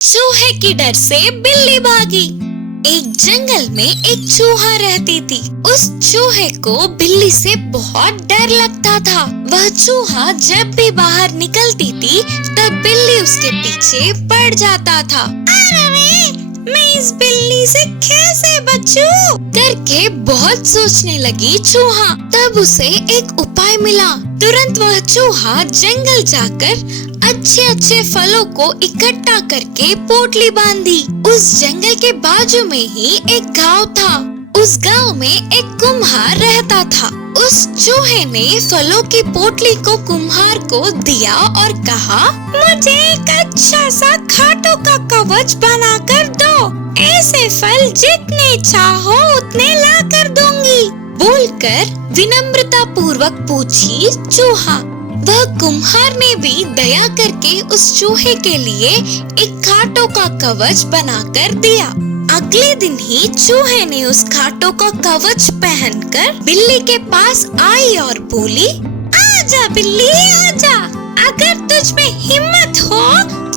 चूहे की डर से बिल्ली भागी। एक जंगल में एक चूहा रहती थी। उस चूहे को बिल्ली से बहुत डर लगता था। वह चूहा जब भी बाहर निकलती थी तब बिल्ली उसके पीछे पड़ जाता था। अरे मैं इस बिल्ली से कैसे बचूं? करके बहुत सोचने लगी चूहा। तब उसे एक उपाय मिला। तुरंत वह चूहा जंगल जाकर अच्छे फलों को इकट्ठा करके पोटली बांधी। उस जंगल के बाजू में ही एक गांव था। उस गांव में एक कुम्हार रहता था। उस चूहे ने फलों की पोटली को कुम्हार को दिया और कहा, मुझे एक अच्छा सा खाटों का कवच बना कर दो। ऐसे फल जितने चाहो उतने ला कर दूंगी। बोलकर विनम्रता पूर्वक पूछी चूहा। वह कुम्हार ने भी दया करके उस चूहे के लिए एक खाटों का कवच बनाकर दिया। अगले दिन ही चूहे ने उस खाटों का कवच पहनकर बिल्ली के पास आई और बोली, आजा बिल्ली आजा, अगर तुझ में हिम्मत हो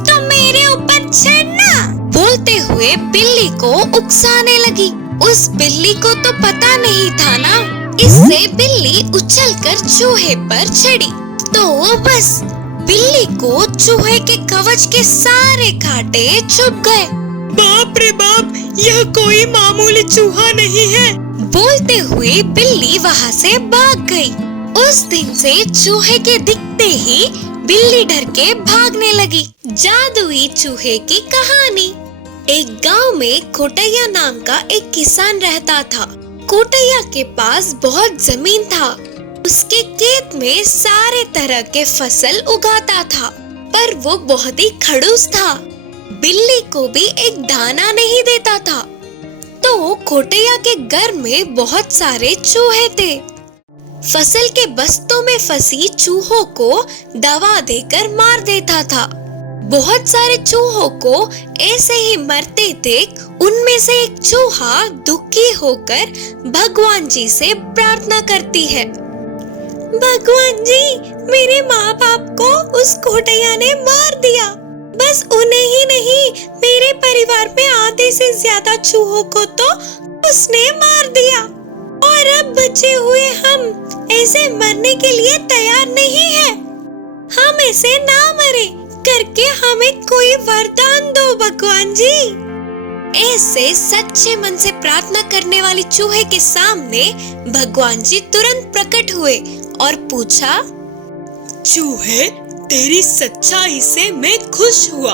तो मेरे ऊपर चढ़ना। बोलते हुए बिल्ली को उकसाने लगी। उस बिल्ली को तो पता नहीं था ना, इससे बिल्ली उछलकर चूहे पर चढ़ी। तो बस बिल्ली को चूहे के कवच के सारे कांटे चुभ गए। बाप रे बाप, यह कोई मामूली चूहा नहीं है। बोलते हुए बिल्ली वहाँ से भाग गई। उस दिन से चूहे के दिखते ही बिल्ली डर के भागने लगी। जादुई चूहे की कहानी। एक गांव में कोटैया नाम का एक किसान रहता था। कोटैया के पास बहुत जमीन था। उसके खेत में सारे तरह के फसल उगाता था, पर वो बहुत ही खड़ूस था। बिल्ली को भी एक दाना नहीं देता था। तो कोटैया के घर में बहुत सारे चूहे थे। फसल के बस्तों में फंसी चूहों को दवा देकर मार देता था। बहुत सारे चूहों को ऐसे ही मरते देख उनमें से एक चूहा दुखी होकर भगवान जी से प्रार्थना करती है, भगवान जी, मेरे माँ बाप को उस कोटैया ने मार दिया। बस उन्हें ही नहीं, मेरे परिवार में आधे से ज्यादा चूहों को तो उसने मार दिया। और अब बचे हुए हम ऐसे मरने के लिए तैयार नहीं हैं। हम ऐसे ना मरे करके हमें कोई वरदान दो भगवान जी। ऐसे सच्चे मन से प्रार्थना करने वाली चूहे के सामने भगवान जी तुरंत प्रकट हुए और पूछा, चूहे, तेरी सच्चाई से मैं खुश हुआ।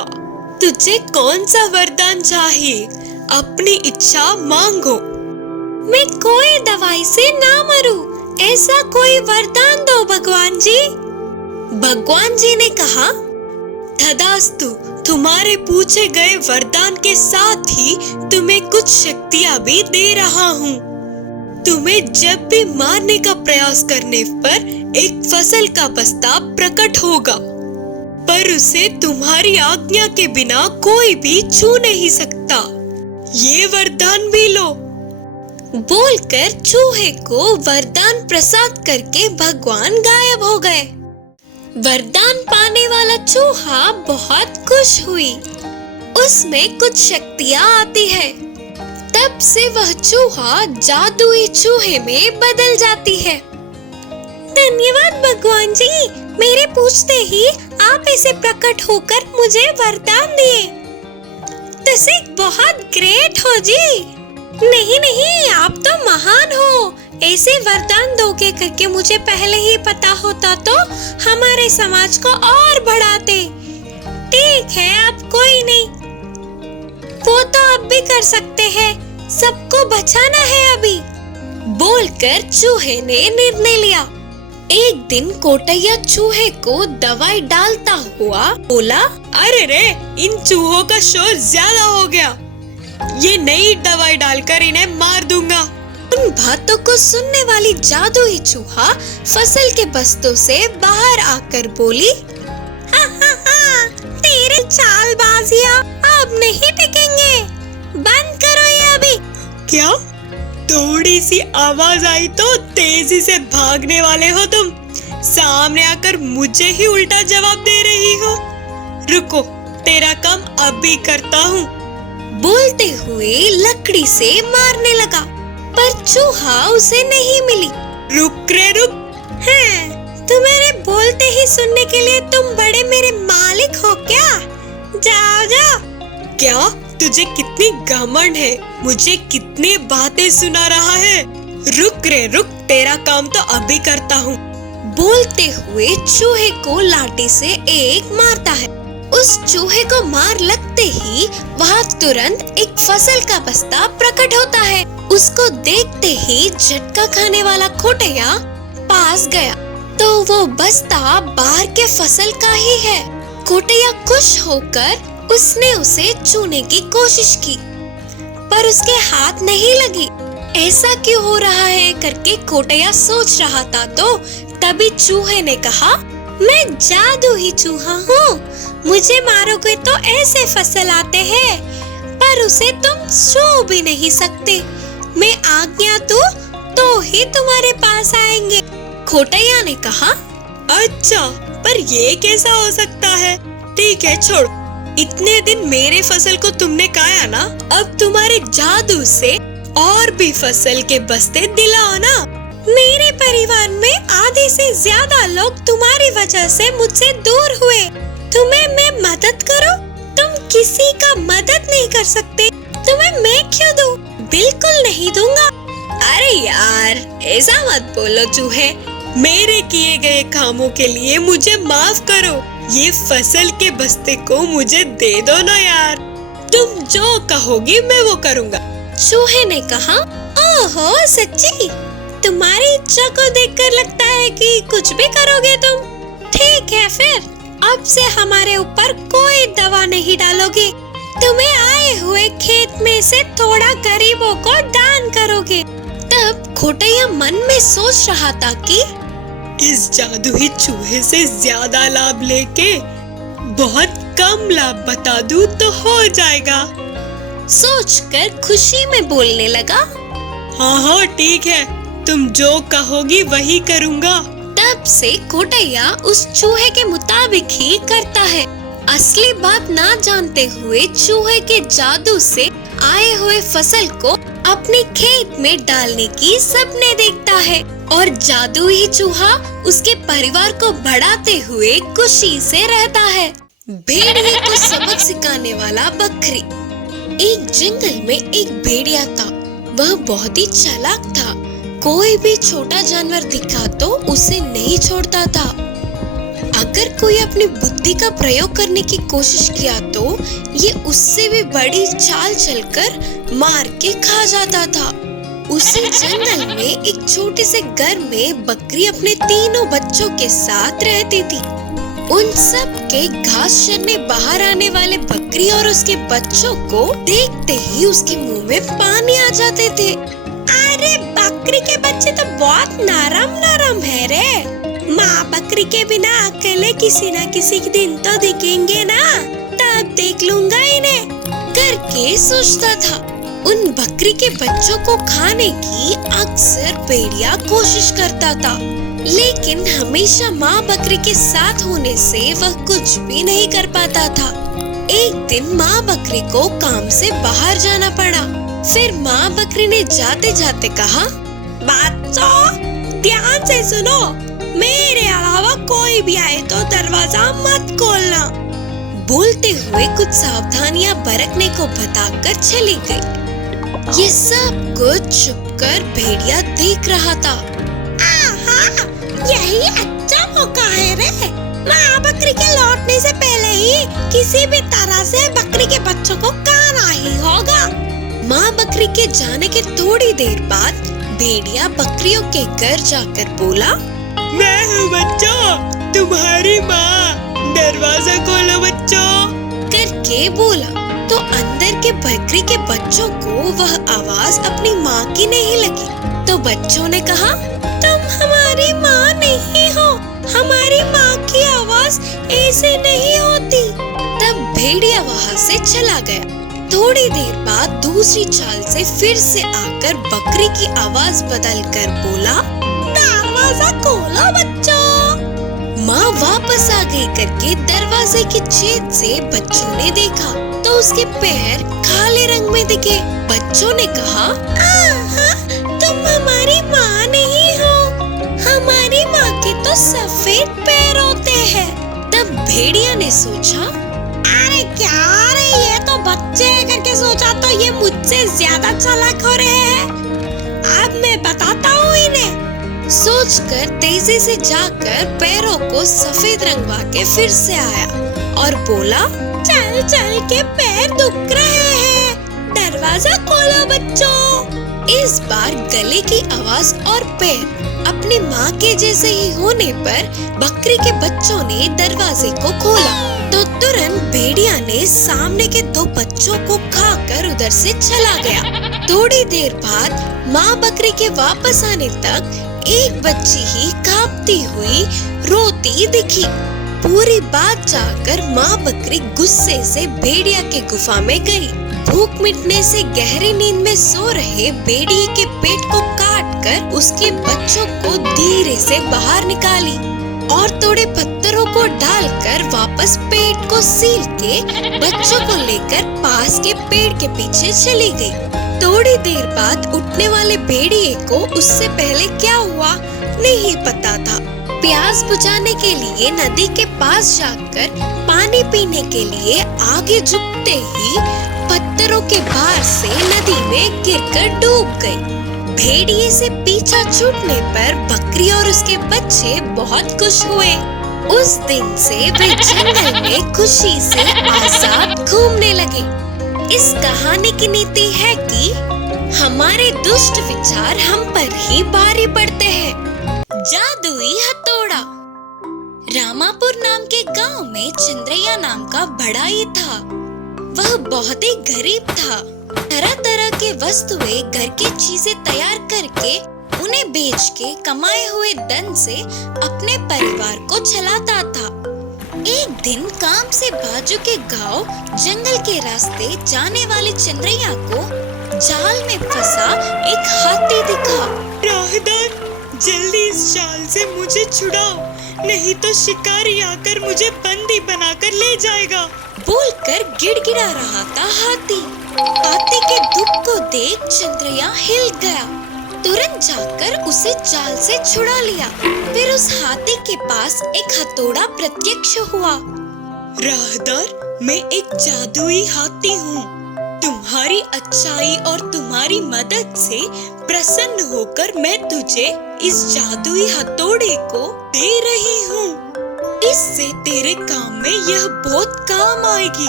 तुझे कौन सा वरदान चाहिए? अपनी इच्छा मांगो। मैं कोई दवाई से ना मरूं, ऐसा कोई वरदान दो भगवान जी। भगवान जी ने कहा, तथास्तु, तुम्हारे पूछे गए वरदान के साथ ही तुम्हें कुछ शक्तियाँ भी दे रहा हूँ। तुम्हें जब भी मारने का प्रयास करने पर एक फसल का बस्ता प्रकट होगा, पर उसे तुम्हारी आज्ञा के बिना कोई भी छू नहीं सकता। ये वरदान भी लो। बोलकर चूहे को वरदान प्रसाद करके भगवान गायब हो गए। वरदान पाने वाला चूहा बहुत खुश हुई। उसमें कुछ शक्तियाँ आती है। तब से वह चूहा जादुई चूहे में बदल जाती है। धन्यवाद भगवान जी, मेरे पूछते ही आप ऐसे प्रकट होकर मुझे वरदान दिए। तुसी बहुत ग्रेट हो जी। नहीं, आप तो महान हो। ऐसे वरदान दोगे करके मुझे पहले ही पता होता तो हमारे समाज को और बढ़ाते। ठीक है, अब कोई नहीं, वो तो अब भी कर सकते हैं। सबको बचाना है अभी। बोलकर चूहे ने निर्णय लिया। एक दिन कोटैया चूहे को दवाई डालता हुआ बोला, अरे रे, इन चूहों का शोर ज्यादा हो गया। ये नई दवाई डालकर इन्हें मार दूंगा। उन बातों को सुनने वाली जादुई चूहा फसल के बस्तों से बाहर आकर बोली, हा, तेरे चालबाजियां अब नहीं टिकेंगे। बंद करो ये अभी। क्या? थोड़ी सी आवाज आई तो तेजी से भागने वाले हो तुम। सामने आकर मुझे ही उल्टा जवाब दे रही हो। रुको, तेरा काम अभी करता हूँ। बोलते हुए लकड़ी से मारने लगा, पर चूहा उसे नहीं मिली। रुक रे रुक। हाँ, तुम्हारे बोलते ही सुनने के लिए तुम बड़े मेरे मालिक हो क्या? जाओ जाओ। क्या तुझे कितनी घमंड है, मुझे कितनी बातें सुना रहा है। रुक रे रुक, तेरा काम तो अभी करता हूँ। बोलते हुए चूहे को लाठी से एक मारता है। उस चूहे को मार लगते ही वहाँ तुरंत एक फसल का बस्ता प्रकट होता है। उसको देखते ही झटका खाने वाला खोटैया पास गया तो वो बस्ता बाहर के फसल का ही है। खोटैया खुश होकर उसने उसे छूने की कोशिश की, पर उसके हाथ नहीं लगी। ऐसा क्यों हो रहा है करके खोटैया सोच रहा था, तो तभी चूहे ने कहा, मैं जादू ही चूहा हूँ, मुझे मारोगे तो ऐसे फसल आते हैं, पर उसे तुम छू भी नहीं सकते। मैं आज्ञा दूं तो ही तुम्हारे पास आएंगे। खोटैया ने कहा, अच्छा, पर ये कैसा हो सकता है? ठीक है छोड़, इतने दिन मेरे फसल को तुमने खाया ना, अब तुम्हारे जादू से और भी फसल के बस्ते दिलाओ ना। मेरे परिवार में आधे से ज्यादा लोग तुम्हारी वजह से मुझसे दूर हुए। तुम्हें मैं मदद करूं? तुम किसी का मदद नहीं कर सकते, तुम्हें मैं क्यों दूं? बिल्कुल नहीं दूंगा। अरे यार, ऐसा मत बोलो चूहे, मेरे किए गए कामों के लिए मुझे माफ करो। ये फसल के बस्ते को मुझे दे दो ना यार, तुम जो कहोगी मैं वो करूँगा। चूहे ने कहा, ओहो सच्ची, तुम्हारी इच्छा को देखकर लगता है कि कुछ भी करोगे तुम। ठीक है फिर, अब से हमारे ऊपर कोई दवा नहीं डालोगे। तुम्हें आए हुए खेत में से थोड़ा गरीबों को दान करोगे। तब खोटैया मन में सोच रहा था कि इस जादुई चूहे से ज्यादा लाभ लेके बहुत कम लाभ बता दूं तो हो जाएगा। सोचकर खुशी में बोलने लगा, हाँ हाँ ठीक है, तुम जो कहोगी वही करूँगा। तब से खोटैया उस चूहे के मुताबिक ही करता है। असली बात ना जानते हुए चूहे के जादू से आए हुए फसल को अपने खेत में डालने की सपने देखता है और जादुई चूहा उसके परिवार को बढ़ाते हुए खुशी से रहता है। भेड़िए को सबक सिखाने वाला बकरी। एक जंगल में एक भेड़िया था। वह बहुत ही चालाक था। कोई भी छोटा जानवर दिखा तो उसे नहीं छोड़ता था। अगर कोई अपनी बुद्धि का प्रयोग करने की कोशिश किया तो ये उससे भी बड़ी चाल चलकर मार के खा जाता था। उसी जंगल में एक छोटे से घर में बकरी अपने तीनों बच्चों के साथ रहती थी। उन सब के घास चरने बाहर आने वाले बकरी और उसके बच्चों को देखते ही उसके मुंह में पानी आ जाते थे। अरे बकरी के बच्चे तो बहुत नरम नरम है रे। माँ बकरी के बिना अकेले किसी न किसी दिन तो दिखेंगे ना, तब देख लूंगा इन्हें करके सोचता था। उन बकरी के बच्चों को खाने की अक्सर भेड़िया कोशिश करता था, लेकिन हमेशा माँ बकरी के साथ होने से वह कुछ भी नहीं कर पाता था। एक दिन माँ बकरी को काम से बाहर जाना पड़ा। फिर माँ बकरी ने जाते जाते कहा, बच्चों ध्यान से सुनो, मेरे अलावा कोई भी आए तो दरवाजा मत खोलना। बोलते हुए कुछ सावधानियां बरतने को बताकर चली गई। ये सब कुछ छुपकर भेड़िया देख रहा था। आहा, यही अच्छा मौका है रे। माँ बकरी के लौटने से पहले ही किसी भी तरह से बकरी के बच्चों को खाना ही होगा। माँ बकरी के जाने के थोड़ी देर बाद भेड़िया बकरियों के घर जाकर बोला, मैं हूँ बच्चों, तुम्हारी माँ, दरवाजा खोलो बच्चों करके बोला। तो अंदर के बकरी के बच्चों को वह आवाज अपनी माँ की नहीं लगी। तो बच्चों ने कहा, तुम हमारी माँ नहीं हो, हमारी माँ की आवाज ऐसे नहीं होती। तब भेड़िया वहाँ से चला गया। थोड़ी देर बाद दूसरी चाल से फिर से आकर बकरी की आवाज बदलकर बोला, दरवाजा खोलो बच्चों। माँ वापस आ गई करके दरवाजे के छेद से बच्चों ने देखा तो उसके पैर काले रंग में दिखे। बच्चों ने कहा, तुम हमारी माँ नहीं हो, हमारी माँ के तो सफेद पैर होते हैं। तब भेड़िया ने सोचा, अरे क्या रे, ये तो बच्चे हैं करके सोचा तो ये मुझसे ज्यादा चालाक हो रहे हैं। अब मैं बताता हूँ इन्हें। सोचकर तेजी से जाकर पैरों को सफेद रंगवा के फिर से आया और बोला, चल चल के पैर दुख रहे हैं, दरवाजा खोलो बच्चों। इस बार गले की आवाज और पैर अपनी माँ के जैसे ही होने पर बकरी के बच्चों ने दरवाजे को खोला तो तुरंत भेड़िया ने सामने के दो बच्चों को खाकर उधर से चला गया। थोड़ी देर बाद माँ बकरी के वापस आने तक एक बच्ची ही कांपती हुई रोती दिखी। पूरी बात जानकर माँ बकरी गुस्से से भेड़िया के गुफा में गई। भूख मिटने से गहरी नींद में सो रहे भेड़िए के पेट को काट कर उसके बच्चों को धीरे से बाहर निकाली और थोड़े पत्थरों को डालकर वापस पेट को सील के बच्चों को लेकर पास के पेड़ के पीछे चली गई। थोड़ी देर बाद उठने वाले भेड़िए को उससे पहले क्या हुआ नहीं पता था। प्यास बुझाने के लिए नदी के पास जाकर पानी पीने के लिए आगे झुकते ही पत्थरों के भार से नदी में गिरकर डूब गई। भेड़िए से पीछा छूटने पर बकरी और उसके बच्चे बहुत खुश हुए। उस दिन से वे जंगल में खुशी से आजाद घूमने लगे। इस कहानी की नीति है कि हमारे दुष्ट विचार हम पर ही भारी पड़ते हैं। जादुई हथौड़ा। रामापुर नाम के गांव में चंद्रैया नाम का बड़ाई था। वह बहुत ही गरीब था। तरह तरह के वस्तुएं घर की चीजें तैयार करके उन्हें बेच के कमाए हुए धन से अपने परिवार को चलाता था। एक दिन काम से बाजू के गांव जंगल के रास्ते जाने वाली चंद्रैया को जाल में फंसा एक हाथी दिखा। राहदार, जल्दी इस जाल से मुझे छुड़ाओ, नहीं तो शिकारी आकर मुझे बंदी बनाकर ले जाएगा। बोलकर गिड़गिड़ा रहा था हाथी। हाथी के दुख को देख चंद्रैया हिल गया। तुरंत जाकर उसे जाल से छुड़ा लिया। फिर उस हाथी के पास एक हथौड़ा प्रत्यक्ष हुआ। राहदार, मैं एक जादुई हाथी हूँ। तुम्हारी अच्छाई और तुम्हारी मदद से प्रसन्न होकर मैं तुझे इस जादुई हथौड़े को दे रही हूँ। इससे तेरे काम में यह बहुत काम आएगी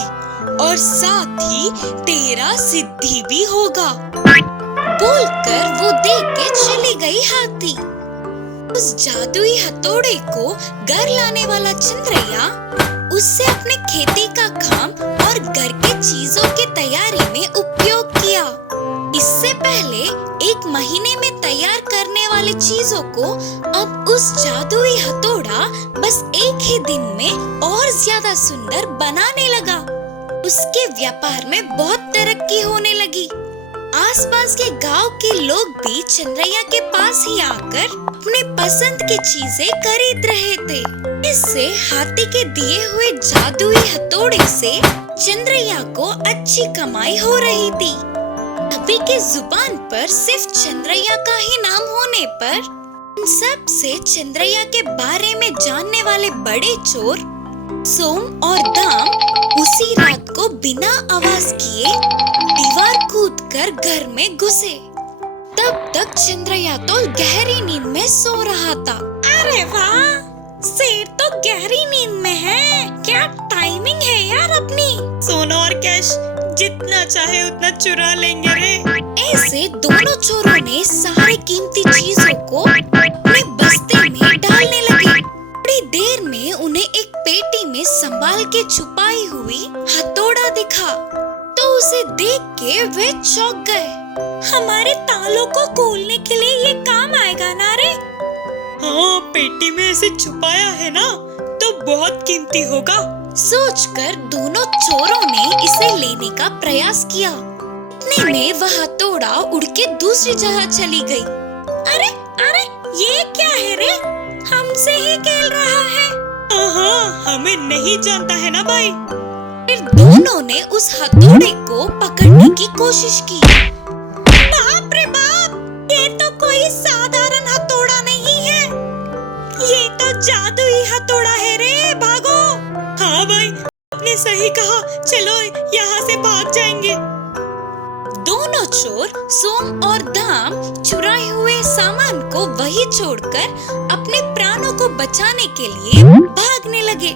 और साथ ही तेरा सिद्धि भी होगा। बोलकर वो देख के चली गई हाथी। उस जादुई हथौड़े को घर लाने वाला चंद्रैया उससे अपने खेती का काम और घर के चीजों की तैयारी में उपयोग किया। इससे पहले एक महीने में तैयार करने वाली चीजों को अब उस जादुई हथौड़ा बस एक ही दिन में और ज्यादा सुंदर बनाने लगा। उसके व्यापार में बहुत तरक्की होने लगी। आसपास के गांव के लोग भी चंद्रैया के पास ही आकर अपने पसंद की चीजें खरीद रहे थे। इससे हाथी के दिए हुए जादुई हथौड़े से चंद्रैया को अच्छी कमाई हो रही थी। सभी के जुबान पर सिर्फ चंद्रैया का ही नाम होने पर इन सब से चंद्रैया के बारे में जानने वाले बड़े चोर सोम और दाम उसी रात को बिना आवाज किए दीवार कूदकर घर में घुसे। तब तक चंद्रैया तो गहरी नींद में सो रहा था। अरे वाह, शेर तो गहरी नींद में है। क्या टाइमिंग है यार अपनी। सोना और कैश जितना चाहे उतना चुरा लेंगे रे। ऐसे दोनों चोरों ने सारी कीमती चीजों को अपने बस्ते में डालने लगे। थोड़ी देर में उन्हें एक पेटी में संभाल के छुपाई हुई हथौड़ा दिखा तो उसे देख के वे चौंक गए। हमारे तालों को खोलने के लिए ये काम आएगा ना रे। हाँ, पेटी में ऐसे छुपाया है ना तो बहुत कीमती होगा। सोचकर दोनों चोरों ने इसे लेने का प्रयास किया। इतने में वह हथौड़ा उड़ के दूसरी जगह चली गई। अरे अरे, ये क्या है रे, हमसे ही खेल रहा है। हाँ, हमें नहीं जानता है ना भाई। फिर दोनों ने उस हथौड़े को पकड़ने की कोशिश की। बाप रे बाप, ये तो कोई साधारण हथौड़ा नहीं है, ये तो जादुई हथौड़ा है रे, भागो। हाँ भाई, आपने सही कहा, चलो यहाँ से भाग जाएंगे। दोनों चोर सोम और दाम चुराए हुए सामान को वहीं छोड़कर अपने प्राणों को बचाने के लिए भागने लगे।